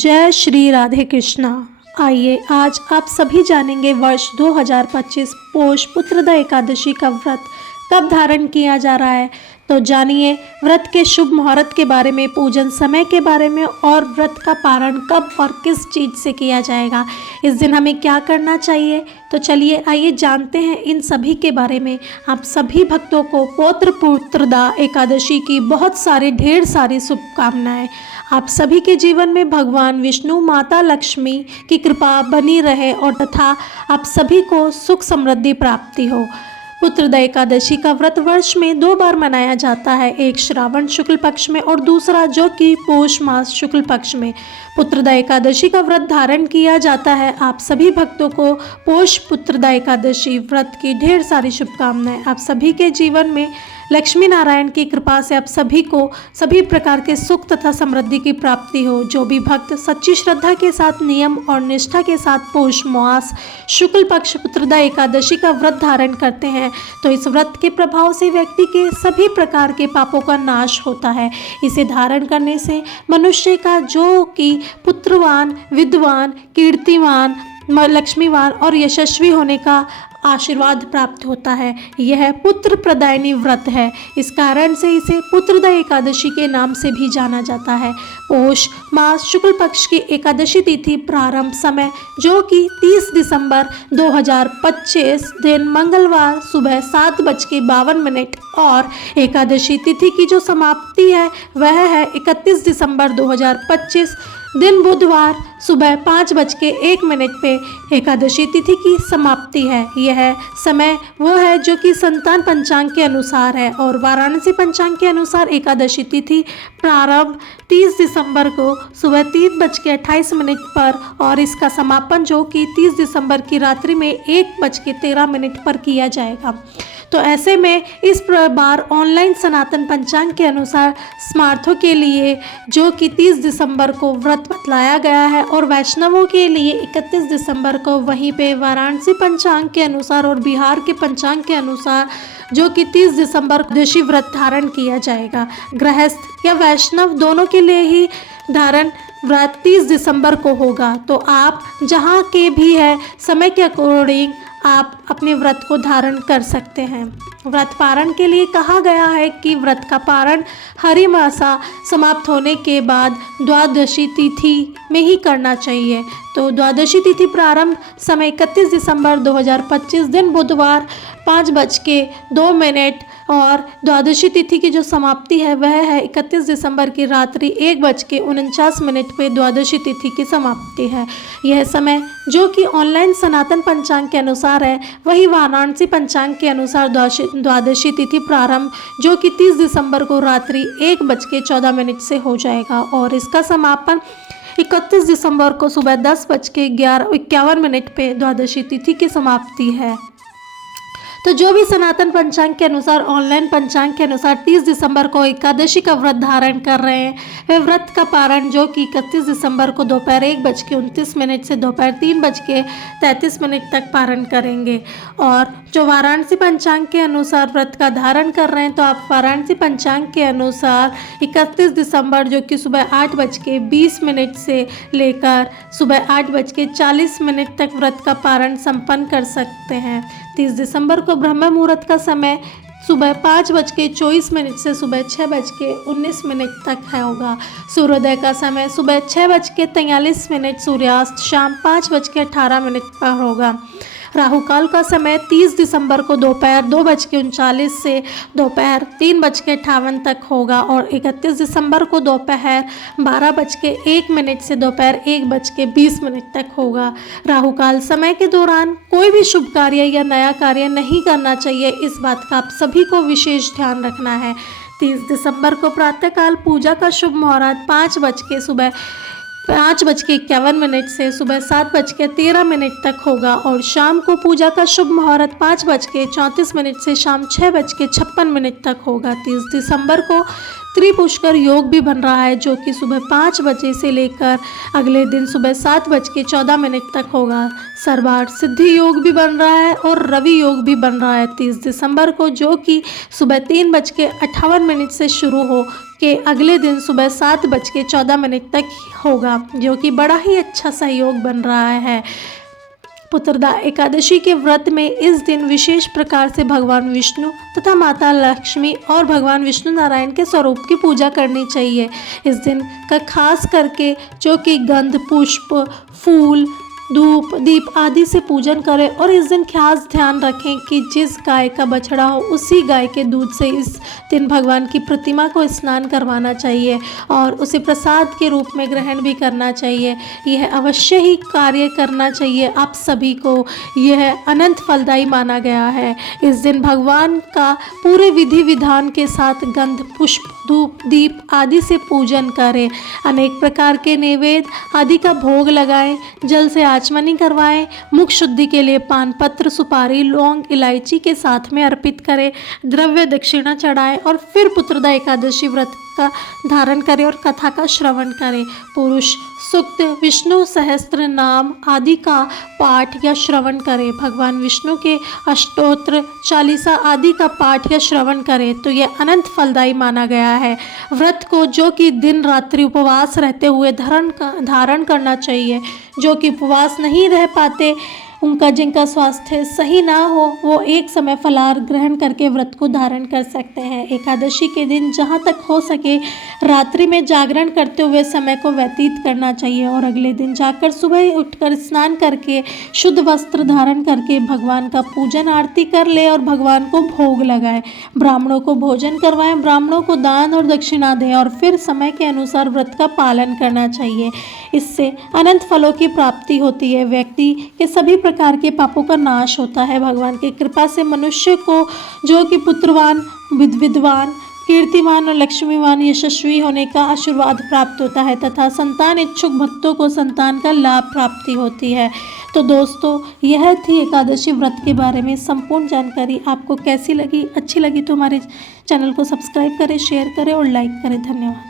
जय श्री राधे कृष्णा। आइए आज आप सभी जानेंगे वर्ष 2025 पोष पुत्रदा एकादशी का व्रत कब धारण किया जा रहा है। तो जानिए व्रत के शुभ मुहूर्त के बारे में, पूजन समय के बारे में और व्रत का पारण कब और किस चीज़ से किया जाएगा, इस दिन हमें क्या करना चाहिए। तो चलिए आइए जानते हैं इन सभी के बारे में। आप सभी भक्तों को पौत्र पुत्रदा एकादशी की ढेर सारी शुभकामनाएं। आप सभी के जीवन में भगवान विष्णु, माता लक्ष्मी की कृपा बनी रहे और तथा आप सभी को सुख समृद्धि प्राप्ति हो। पुत्रदा एकादशी का व्रत वर्ष में 2 बार मनाया जाता है, एक श्रावण शुक्ल पक्ष में और दूसरा जो कि पौष मास शुक्ल पक्ष में पुत्रदा एकादशी का व्रत धारण किया जाता है। आप सभी भक्तों को पौष पुत्रदा एकादशी व्रत की ढेर सारी शुभकामनाएं। आप सभी के जीवन में लक्ष्मी नारायण की कृपा से आप सभी को सभी प्रकार के सुख तथा समृद्धि की प्राप्ति हो। जो भी भक्त सच्ची श्रद्धा के साथ, नियम और निष्ठा के साथ पौष मास शुक्ल पक्ष पुत्रदा एकादशी का व्रत धारण करते हैं तो इस व्रत के प्रभाव से व्यक्ति के सभी प्रकार के पापों का नाश होता है। इसे धारण करने से मनुष्य का जो कि पुत्रवान, विद्वान, कीर्तिवान, लक्ष्मीवान और यशस्वी होने का आशीर्वाद प्राप्त होता है। यह पुत्र प्रदायिनी व्रत है, इस कारण से इसे पुत्रदा एकादशी के नाम से भी जाना जाता है। पौष मास शुक्ल पक्ष की एकादशी तिथि प्रारंभ समय जो कि 30 दिसंबर 2025 दिन मंगलवार सुबह 7:52 और एकादशी तिथि की जो समाप्ति है वह है 31 दिसंबर 2025 दिन बुधवार सुबह 5:01 पे एकादशी तिथि की समाप्ति है। यह समय वो है जो कि संतान पंचांग के अनुसार है और वाराणसी पंचांग के अनुसार एकादशी तिथि प्रारंभ 30 दिसंबर को सुबह 3:28 पर और इसका समापन जो कि 30 दिसंबर की रात्रि में 1:13 पर किया जाएगा। तो ऐसे में इस बार ऑनलाइन सनातन पंचांग के अनुसार स्मार्थों के लिए जो कि 30 दिसंबर को व्रत बतलाया गया है और वैष्णवों के लिए 31 दिसंबर को, वहीं पे वाराणसी पंचांग के अनुसार और बिहार के पंचांग के अनुसार जो कि 30 दिसंबर को एकादशी व्रत धारण किया जाएगा। गृहस्थ या वैष्णव दोनों के लिए ही धारण व्रत 30 दिसंबर को होगा। तो आप जहाँ के भी है समय के अकॉर्डिंग आप अपने व्रत को धारण कर सकते हैं। व्रत पारण के लिए कहा गया है कि व्रत का पारण हरि मासा समाप्त होने के बाद द्वादशी तिथि में ही करना चाहिए। तो द्वादशी तिथि प्रारंभ समय 31 दिसंबर 2025 दिन बुधवार 5:02 और द्वादशी तिथि की जो समाप्ति है वह है 31 दिसंबर की रात्रि 1:49 पे द्वादशी तिथि की समाप्ति है। यह समय जो कि ऑनलाइन सनातन पंचांग के अनुसार है, वही वाराणसी पंचांग के अनुसार द्वादशी तिथि प्रारंभ जो कि 30 दिसंबर को रात्रि 1:14 से हो जाएगा और इसका समापन 31 दिसंबर को सुबह 10:51 पे द्वादशी तिथि की समाप्ति है। तो जो भी सनातन पंचांग के अनुसार, ऑनलाइन पंचांग के अनुसार 30 दिसंबर को एकादशी का व्रत धारण कर रहे हैं, वे व्रत का पारण जो कि 31 दिसंबर को दोपहर 1:29 से दोपहर 3:33 तक पारण करेंगे। और जो वाराणसी पंचांग के अनुसार व्रत का धारण कर रहे हैं तो आप वाराणसी पंचांग के अनुसार 31 दिसंबर जो कि सुबह 8:20 से लेकर सुबह 8:40 तक व्रत का पारण संपन्न कर सकते हैं। 30 दिसंबर को ब्रह्म मुहूर्त का समय सुबह 5:24 से सुबह 6:19 तक है होगा। सूर्योदय का समय सुबह 6:43, सूर्यास्त शाम 5:18 पर होगा। राहु काल का समय 30 दिसंबर को दोपहर 2:39 से दोपहर 3:58 तक होगा और 31 दिसंबर को दोपहर 12:01 से दोपहर 1:20 तक होगा। राहु काल समय के दौरान कोई भी शुभ कार्य या नया कार्य नहीं करना चाहिए, इस बात का आप सभी को विशेष ध्यान रखना है। 30 दिसंबर को प्रातःकाल पूजा का शुभ मुहूर्त 5:51 से सुबह 7:13 तक होगा और शाम को पूजा का शुभ मुहूर्त 5:34 से शाम 6:56 तक होगा। 30 दिसंबर को त्रिपुष्कर योग भी बन रहा है जो कि सुबह 5 बजे से लेकर अगले दिन सुबह 7:14 तक होगा। सर्वार्थ सिद्धि योग भी बन रहा है और रवि योग भी बन रहा है 30 दिसंबर को, जो कि सुबह 3:58 से शुरू हो के अगले दिन सुबह 7:14 तक होगा, जो कि बड़ा ही अच्छा सहयोग बन रहा है। पुत्रदा एकादशी के व्रत में इस दिन विशेष प्रकार से भगवान विष्णु तथा माता लक्ष्मी और भगवान विष्णु नारायण के स्वरूप की पूजा करनी चाहिए। इस दिन का खास करके जो कि गंध, पुष्प, फूल, धूप, दीप आदि से पूजन करें और इस दिन खास ध्यान रखें कि जिस गाय का बछड़ा हो उसी गाय के दूध से इस दिन भगवान की प्रतिमा को स्नान करवाना चाहिए और उसे प्रसाद के रूप में ग्रहण भी करना चाहिए। यह अवश्य ही कार्य करना चाहिए आप सभी को। यह अनंत फलदायी माना गया है। इस दिन भगवान का पूरे विधि विधान के साथ गंध, पुष्प, धूप, दीप आदि से पूजन करें। अनेक प्रकार के नैवेद्य आदि का भोग लगाएं, जल से आचमनी करवाएं, मुख शुद्धि के लिए पान पत्र, सुपारी, लौंग, इलायची के साथ में अर्पित करें, द्रव्य दक्षिणा चढ़ाएं और फिर पुत्रदा एकादशी व्रत का धारण करें और कथा का श्रवण करें। पुरुष सूक्त, विष्णु सहस्त्र नाम आदि का पाठ या श्रवण करें, भगवान विष्णु के अष्टोत्र, चालीसा आदि का पाठ या श्रवण करें तो यह अनंत फलदायी माना गया है। व्रत को जो कि दिन रात्रि उपवास रहते हुए धारण करना चाहिए। जो कि उपवास नहीं रह पाते, जिनका स्वास्थ्य सही ना हो, वो एक समय फलाहार ग्रहण करके व्रत को धारण कर सकते हैं। एकादशी के दिन जहाँ तक हो सके रात्रि में जागरण करते हुए समय को व्यतीत करना चाहिए और अगले दिन जाकर सुबह उठकर स्नान करके शुद्ध वस्त्र धारण करके भगवान का पूजन आरती कर ले और भगवान को भोग लगाएं, ब्राह्मणों को भोजन करवाएं, ब्राह्मणों को दान और दक्षिणा दें और फिर समय के अनुसार व्रत का पालन करना चाहिए। इससे अनंत फलों की प्राप्ति होती है। व्यक्ति के सभी प्रकार के पापों का नाश होता है। भगवान की कृपा से मनुष्य को जो कि पुत्रवान, विद्वान, कीर्तिमान और लक्ष्मीवान, यशस्वी होने का आशीर्वाद प्राप्त होता है तथा संतान इच्छुक भक्तों को संतान का लाभ प्राप्ति होती है। तो दोस्तों, यह थी एकादशी व्रत के बारे में संपूर्ण जानकारी। आपको कैसी लगी? अच्छी लगी तो हमारे चैनल को सब्सक्राइब करें, शेयर करें और लाइक करें। धन्यवाद।